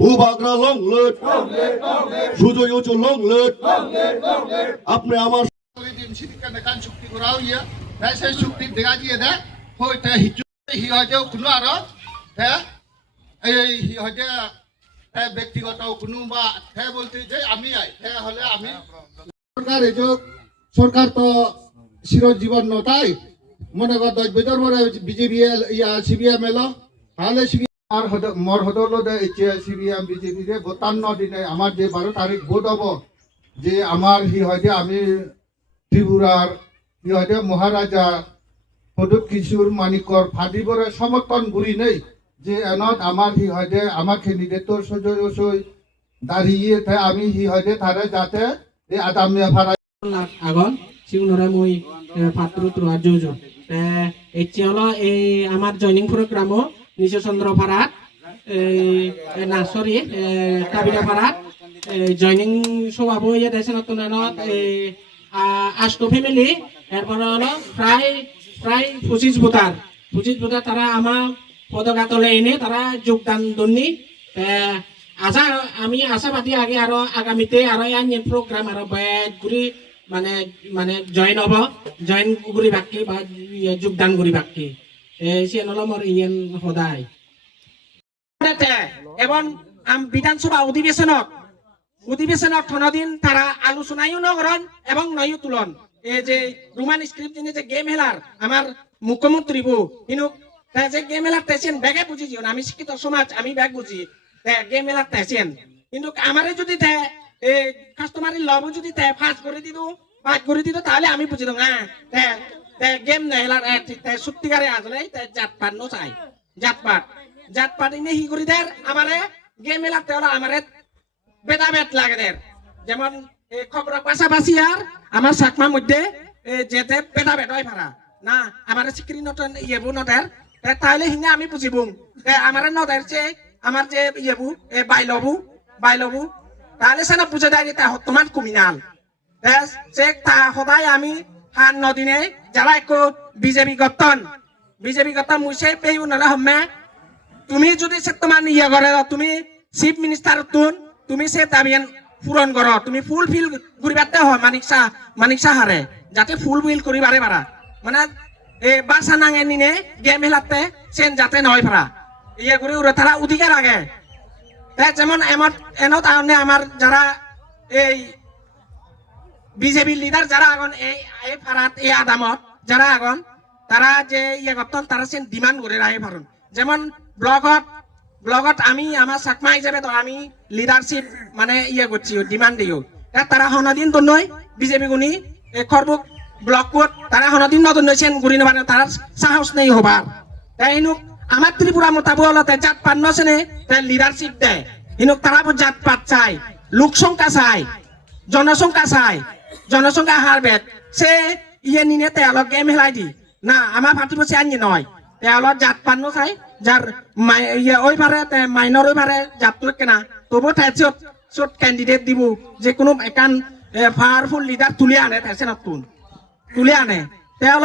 ভূভাগরা long late Sujoy উঁচু long late আপনি আমার দিন সিদিকানে কান চুক্তি করাও ইয়া তাই সেই চুক্তি দেখা দিয়ে দে হইতে হি হয়তো কোনো আর এই হি হয়তো ব্যক্তিগত কোনো বা বলতে যে আমি হলে আমি সরকার এই যে সরকার তো চিরজীবন নতাই মনে কর 10 বছর পরে বিজেপি ইয়া সিপিএম এলো তাহলে আর মোর হদলো দে সিপিএম বিজেপি রে 52 দিনে আমার যে 12 তারিখ ভোট হবো যে আমার হি হয়তো আমি ত্রিপুরার হি হয়তো মহারাজা প্রদীপ কিশোর মানিকর ফাদিবরে সমর্থন করি নেই যে এনত আমার হি হয়তো আমার ক্যান্ডিডেটর সজয় দাঁড়িয়ে আমি হি হয়তো তারে যাতে এই আদামিয়া ভাড়া আগন সিউনরা মই পাত্র রাজ্য এতিয়া হলো এই আমার জয়নিং প্রোগ্রাম নিশচন্দ্র ভাড়াত না সরি কাবিলা ভাড়াত জয়নিং সভাব ইয়ে দেশে নতুন আষ্ট ফ্যামিলি এরপর হলো প্রায় 25 ভোটার তারা আমার পতাকা তলে এনে তারা যোগদান দন্নি আমি আশাবাদী আগে আরো আগামীতে আরো আইন প্রোগ্রাম আরো ঘুরি মানে জয়েন হব জয়েন করি বাকি বা যোগদান করি বাকি সে হলো মোর ইয়েন সদায় এবং বিধানসভা অধিবেশনত থনদিন তারা আলোচনায়ও নকরণ এবং নয়ও তুলন এই যে রোমান স্ক্রিপ্ট যে গেম হেলার আমার মুখ্যমন্ত্রী বউ কিন্তু যে গেম হেলার তেছেন ব্যাগে বুঝি আমি শিক্ষিত সমাজ আমি ব্যাগ বুঝি গেম হেলার তেছেন কিন্তু আমারে যদি কাস্টমারের লব যদি ফাঁস করে দিত তাহলে আমি বুঝি গেম নেলার সত্যিকারে আসলে জাতপাত নচাই জাতপাত এনে হি করে দেয় আমারে গেম মেলাতে আমারে বেদাবেদ লাগে দের যেমন খবর পাশাপাশি আর আমার চাকমার মধ্যে যেতে বেদাবেদ হয় ভাড়া না আমার স্ক্রিন নতুন ইয়েবু নদের তাহলে হিঙে আমি বুঝিবু আমার নদের যে আমার যে ইয়েবু বাইলবু তাহলে সেনা বুঝে দেয় তোমার কুমিনাল সে সদায় আমি হান নদিনে যারা একটু বিজেপি গঠন মুছে পেয়ে নলে হমে তুমি যদি সে তোমার ইয়ে করে তুমি চিফ মিনিস্টার তুমি সে দাবিয়ান পূরণ করো তুমি ফুলফিল করিবাতে হয় মানিক সাহারে যাতে ফুলফিল করিবারে পারা মানে বাসা নাঙে নিনে গেম হেলাতে সেন যাতে নয় পারা ইয়ে করে উড়ে তারা অধিকার আগে যেমন এনত আমার যারা এই বিজেপি লিডার যারা আগন এই ফারাত এই আদামত যারা আগন তারা যে ইয়ে করতেন তারা সেন ডিমান্ড করে রাখে পারেন যেমন ব্লগত আমি আমার চাকমা হিসাবে তো আমি লিডারশিপ মানে ইয়ে করছি ডিমান্ড দিও তারা হনদিন তো নয় বিজেপি গুনি খরবুক ব্লক কোড তারা হনদিন নতুন নইছেন গুড়ি নেবার তার সাহস নেই হবার তাই হিনুক আমার ত্রিপুরা মোতাবক হলতে জাত পাত নছেনে লিডারশিপ দেয় হিনুক তারা জাত পাত চাই লোক সংখ্যা চাই জনসংখ্যা হার বেদ সে ইয়ে নিনে তেলক গেম হেলাই দি না আমার পার্টি বসে আনি নয় তেলত জাত পাত নচাই যার ইয়ে ওই পারে মাইনর ওই পারে জাত কেনা তবু চট ক্যান্ডিডেট দিব যে কোনো একান পাওয়ারফুল লিডার তুলে আনে তাইছে নতুন তুলে আনে তেল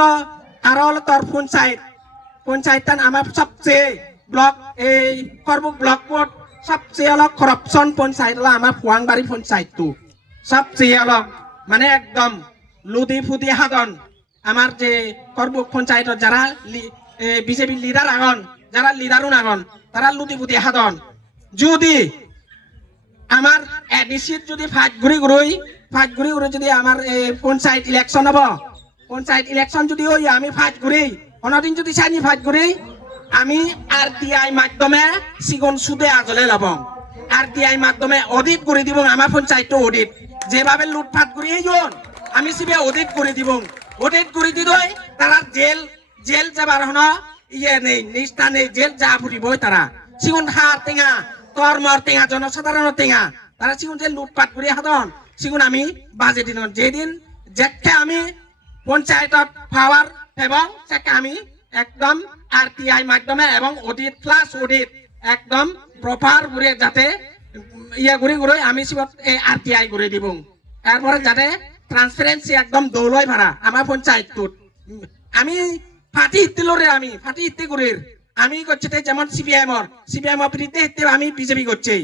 আর হলো তোর পঞ্চায়েত আমার সবচেয়ে ব্লক এই করবুক ব্লক বোর্ড সবচেয়ে হলো করাপশন পঞ্চায়েত হলো আমার ফুয়াংবাড়ি পঞ্চায়েতটো সবচেয়ে হলো মানে একদম লুদি ফুদি হাদন আমার যে করবুক পঞ্চায়েত যারা বিজেপি লিডার আগন যারা লিডারও আগন তারা লুদি ফুদি হাদন যদি আমার এডিসিত যদি ফাইট ঘুরি যদি আমার পঞ্চায়েত ইলেকশন হব পঞ্চায়েত ইলেকশন যদি ওই আমি ফাইট ঘুরি অনদিন যদি চাইনি ফাইট ঘুরি আমি RTI মাধ্যমে সিগন সুদে আজলে লব RTI মাধ্যমে অডিট করে দিব আমার পঞ্চায়েত অডিট যেভাবে লুটপাট করি আমি সিবে অডিট করে দিব অডিট করে দিদই তারা জেল যাবার হন ইয়ে নেই নিষ্ঠা নেই জেল যা ফুরিব তারা সিগন হার টেঙা তরমর টেঙা জনসাধারণ টেঙা তারা সিগুন যে লুটপাট করি হাতন সিগুন আমি বাজে দিন যেদিন যেকে আমি পঞ্চায়েতত পাওয়ার এবং সেকে আমি একদম RTI মাধ্যমে এবং অডিট প্লাস অডিট একদম প্রপার করে যাতে ইয়ে ঘুরে আমি RTI করে দিব এরপরে যাতে ট্রান্সপারেন্সি একদম দৌলয় ভাড়া আমার পঞ্চায়েতটোত আমি ফাটি হিত্তিলরে আমি ফাটি হিত্তি করে আমি করছে যেমন সিপিআইএম বিরুদ্ধে হেতে আমি বিজেপি করছে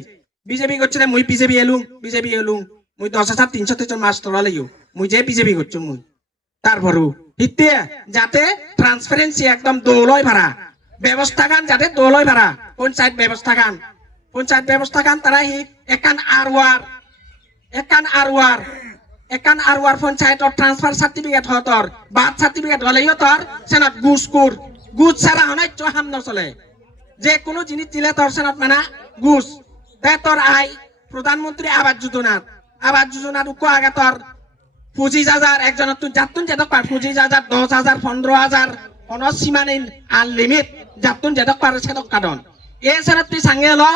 মুই বিজেপি এলুম মুই 10,300 মাস্টার লাইও মুই যে বিজেপি করছো মুই তারপরও হিতে যাতে ট্রান্সপারেন্সি একদম দৌলয় ভাড়া ব্যবস্থা গান যাতে দৌলয় ভাড়া পঞ্চায়েত ব্যবস্থা গান তারা হি একান আরওয়ার পঞ্চায়েতর ট্রান্সফার সার্টিফিকেট হতর বার্থ সার্টিফিকেট হলেই তোর সেনত গুজ ছাড়া হনাই হাম নচলে যে কোনো জিনিস দিলে তোর সেনত মানে গুজ দে তোর আই প্রধানমন্ত্রী আবাস যোজনার উক আগে তোর 25,000 একজন যাতুন যেতক পার 25,000 10,000 15,000 কোন সীমা নেই আনলিমিট যাতুন যেতক পারে সেতক কাটন এই সেনত তুই সাঙ্গে হলো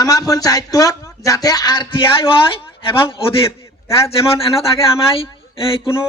আমার পঞ্চায়েতত যাতে RTI হয় এবং অডিট যেমন এনত আগে আমায় কোনো